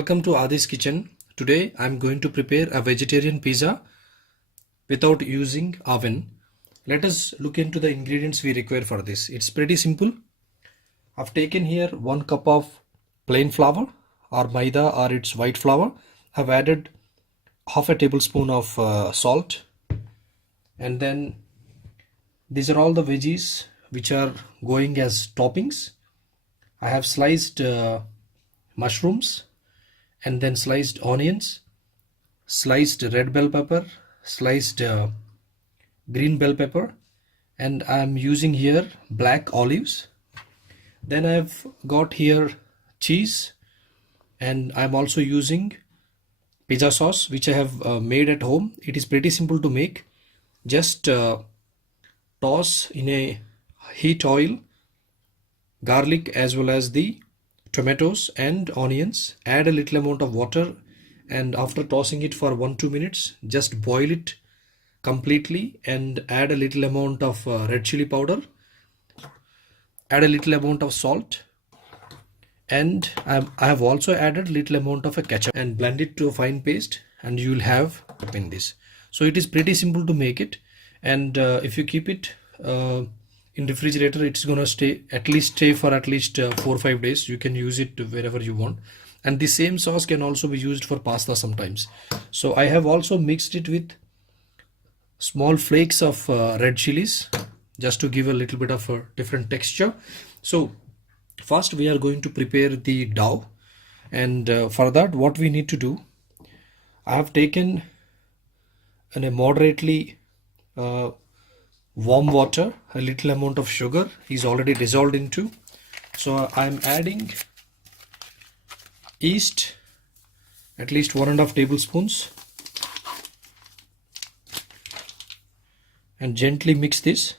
Welcome to Adi's Kitchen. Today I'm going to prepare a vegetarian pizza without using oven. Let us look into the ingredients we require for this. It's pretty simple. I've taken here 1 cup of plain flour or maida or its white flour. I've added half a tablespoon of salt, and then these are all the veggies which are going as toppings. I have sliced mushrooms, and then sliced onions, sliced red bell pepper, sliced green bell pepper, and I'm using here black olives. Then I've got here cheese, and I'm also using pizza sauce which I have made at home. It is pretty simple to make. Just toss in a heat oil garlic as well as the tomatoes and onions, add a little amount of water, and after tossing it for 1-2 minutes, just boil it completely and add a little amount of red chili powder, add a little amount of salt, and I have also added little amount of a ketchup and blend it to a fine paste, and you will have in this. So it is pretty simple to make it, and if you keep it in refrigerator, it's gonna stay for at least 4 or 5 days. You can use it wherever you want, and the same sauce can also be used for pasta sometimes. So I have also mixed it with small flakes of red chilies just to give a little bit of a different texture. So first we are going to prepare the dough, and for that what we need to do, I have taken in a moderately warm water, a little amount of sugar is already dissolved into. So I'm adding yeast, at least 1.5 tablespoons, and gently mix this.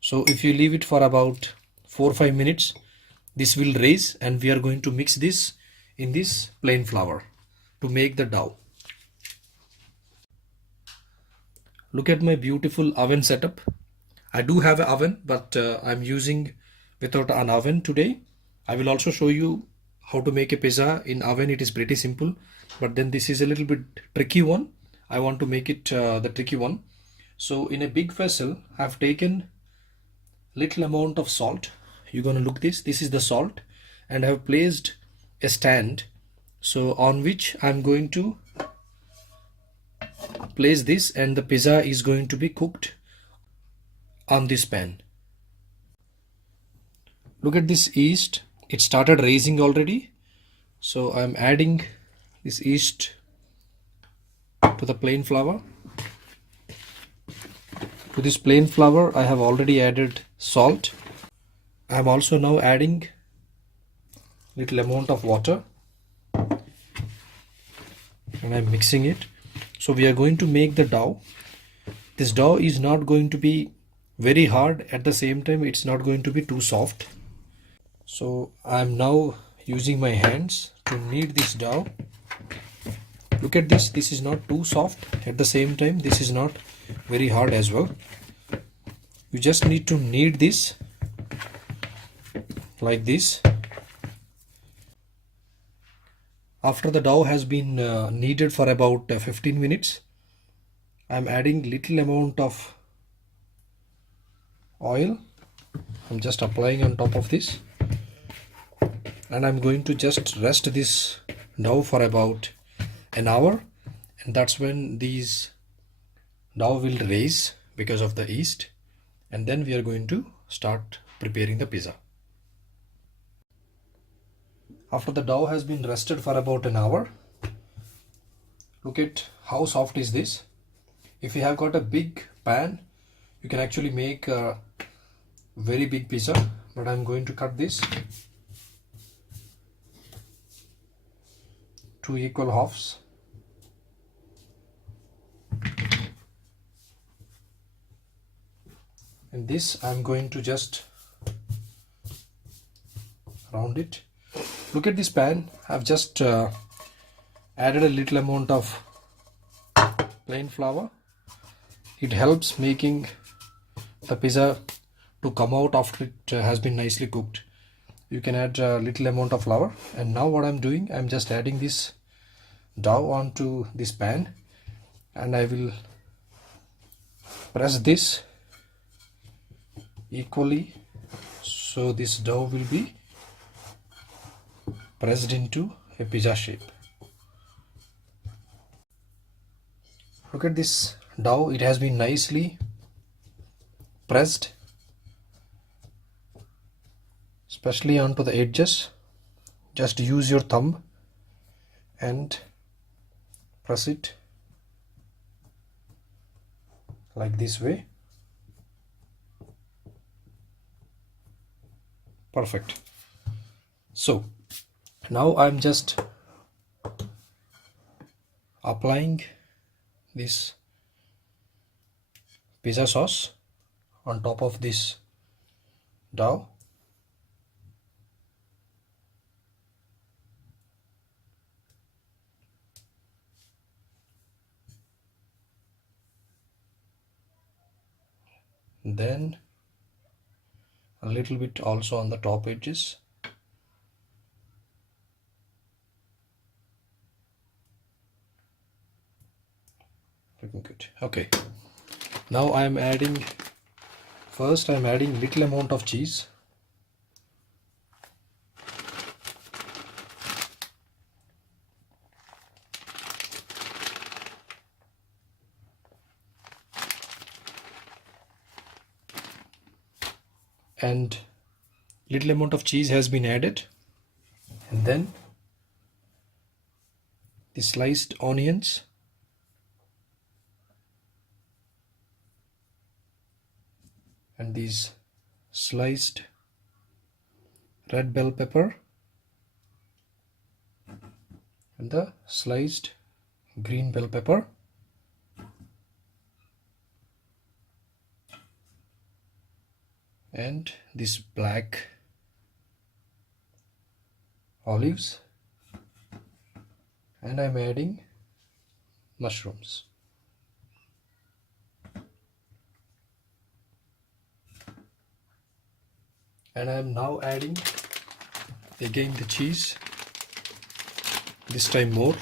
So if you leave it for about 4 or 5 minutes, this will raise, and we are going to mix this in this plain flour to make the dough. Look at my beautiful oven setup. I do have an oven, but I'm using without an oven today. I will also show you how to make a pizza in oven. It is pretty simple, but then this is a little bit tricky one. I want to make it the tricky one. So in a big vessel, I've taken little amount of salt. You're gonna look this is the salt, and I have placed a stand, so on which I'm going to place this, and the pizza is going to be cooked on this pan. Look at this yeast, it started raising already. So I'm adding this yeast to the plain flour. To this plain flour I have already added salt. I'm also now adding little amount of water, and I'm mixing it. So we are going to make the dough. This dough is not going to be very hard, at the same time it's not going to be too soft. So I'm now using my hands to knead this dough. Look at this is not too soft, at the same time this is not very hard as well. You just need to knead this like this. After the dough has been kneaded for about 15 minutes, I'm adding little amount of oil. I'm just applying on top of this, and I'm going to just rest this dough for about an hour, and that's when these dough will raise because of the yeast, and then we are going to start preparing the pizza. After the dough has been rested for about an hour, look at how soft is this. If you have got a big pan, you can actually make a very big pizza, but I'm going to cut this to equal halves. And this I'm going to just round it. Look at this pan. I've just added a little amount of plain flour. It helps making the pizza to come out after it has been nicely cooked. You can add a little amount of flour, and now what I'm doing, I'm just adding this dough onto this pan, and I will press this equally so this dough will be pressed into a pizza shape. Look at this dough, it has been nicely pressed, especially onto the edges. Just use your thumb and press it like this way. Perfect. So now I'm just applying this pizza sauce on top of this dough. Then a little bit also on the top edges. Looking good. Okay, now I'm adding, first I'm adding little amount of cheese. And little amount of cheese has been added, and then the sliced onions, and these sliced red bell pepper, and the sliced green bell pepper, and this black olives, and I'm adding mushrooms. And I am now adding again the cheese, this time more.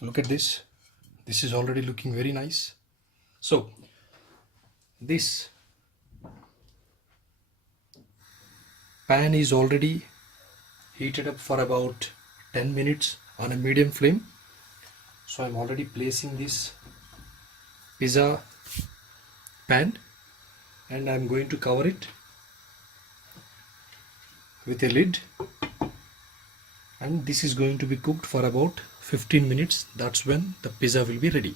Look at this. This is already looking very nice. So this pan is already heated up for about 10 minutes on a medium flame. So I'm already placing this pizza pan, and I'm going to cover it with a lid, and this is going to be cooked for about 15 minutes. That's when the pizza will be ready.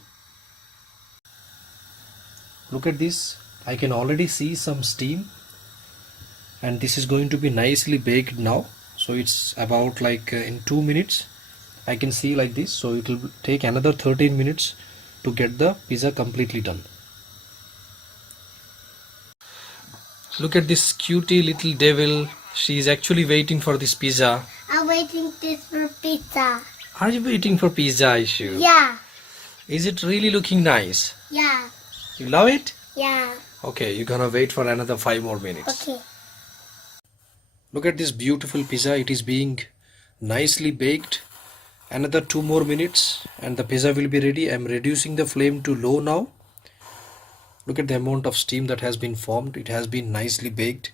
Look at this. I can already see some steam, and this is going to be nicely baked now. So it's about like in 2 minutes I can see like this. So it will take another 13 minutes to get the pizza completely done. Look at this cutie little devil. She is actually waiting for this pizza. I'm waiting this for pizza. Are you waiting for pizza, Aishu? Yeah. Is it really looking nice? Yeah. You love it? Yeah. Okay, you're gonna wait for another 5 more minutes. Okay. Look at this beautiful pizza. It is being nicely baked. Another 2 more minutes and the pizza will be ready. I'm reducing the flame to low now. Look at the amount of steam that has been formed. It has been nicely baked.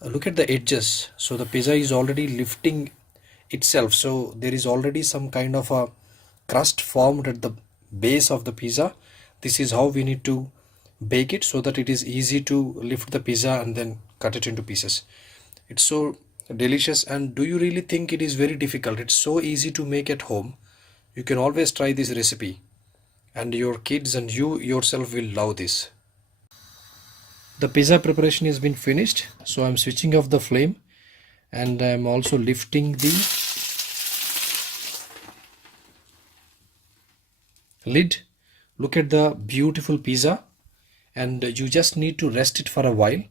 Look at the edges. So the pizza is already lifting itself. So there is already some kind of a crust formed at the base of the pizza. This is how we need to bake it so that it is easy to lift the pizza and then cut it into pieces. It's so delicious. And do you really think it is very difficult? It's so easy to make at home. You can always try this recipe, and your kids and you yourself will love this. The pizza preparation has been finished, so I'm switching off the flame, and I'm also lifting the lid. Look at the beautiful pizza, and you just need to rest it for a while.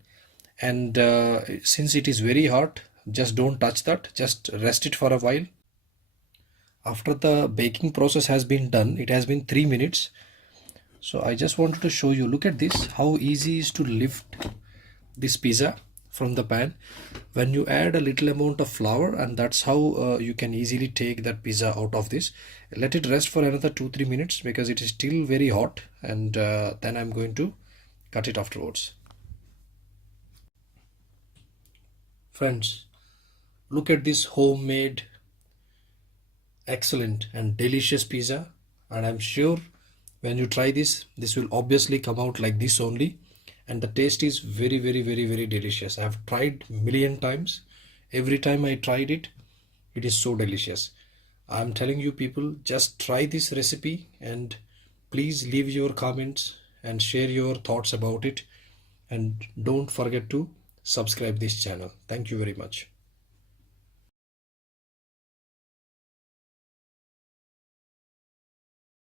And since it is very hot, just don't touch that, just rest it for a while. After the baking process has been done, it has been 3 minutes. So I just wanted to show you, look at this, how easy it is to lift this pizza from the pan when you add a little amount of flour, and that's how you can easily take that pizza out of this. Let it rest for another 2-3 minutes because it is still very hot, and then I'm going to cut it afterwards. Friends, look at this homemade, excellent and delicious pizza, and I'm sure when you try this, this will obviously come out like this only, and the taste is very, very, very, very delicious. I've tried million times. Every time I tried it, it is so delicious. I'm telling you people, just try this recipe, and please leave your comments and share your thoughts about it, and don't forget to subscribe this channel. Thank you very much.